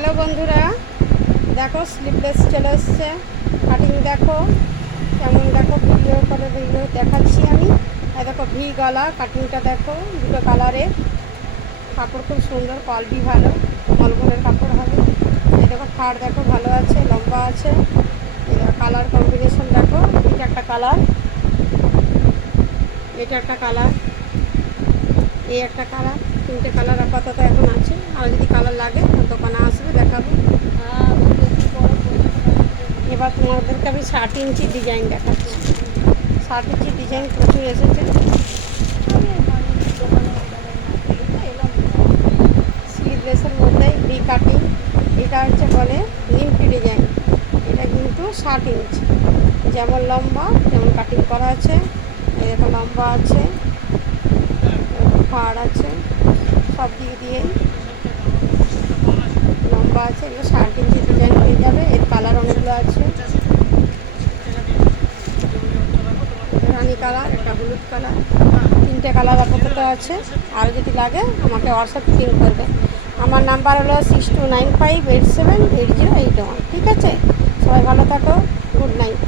Hello বন্ধুরা, দেখো sleepless চলে এসছে। কাটিং দেখো কেমন, দেখো ভিডিও করে ভিডিও দেখাচ্ছি আমি। আর দেখো ভি গলা কাটিংটা দেখো, দুটো কালারের কাপড়, খুব সুন্দর, কোয়ালিটি ভালো, মলমলের কাপড় হবে। এই দেখো ফাড় দেখো ভালো আছে, লম্বা আছে। কালার কম্বিনেশন দেখো, এটা একটা কালার, এটা একটা কালার, এই একটা কালার, তিনটে কালার আপাতত এখন আছে। আর যদি কালার লাগে দোকানে আসবে, দেখাবো। এবার তোমাদেরকে আমি 60 ইঞ্চি ডিজাইন দেখাচ্ছি। 60 ইঞ্চি ডিজাইন প্রচুর এসেছে। স্লিভলেসের মধ্যে ভি কাটিং, এটা হচ্ছে বলে নিমকি ডিজাইন। এটা কিন্তু 60 ইঞ্চি, যেমন লম্বা যেমন কাটিং করা আছে, এরকম লম্বা আছে, ফাড় আছে, সব দিক দিয়েই লম্বা আছে। এগুলো 60 ইঞ্চি ডিজাইন হয়ে যাবে। এর কালার অনেকগুলো আছে, রানি কালার, একটা হলুদ কালার, তিনটে কালার আপাতত আছে। আর যদি লাগে আমাকে হোয়াটসঅ্যাপে পিং করবে। আমার নাম্বার হলো 6295878081। ঠিক আছে, সবাই ভালো থাকো, গুড নাইট।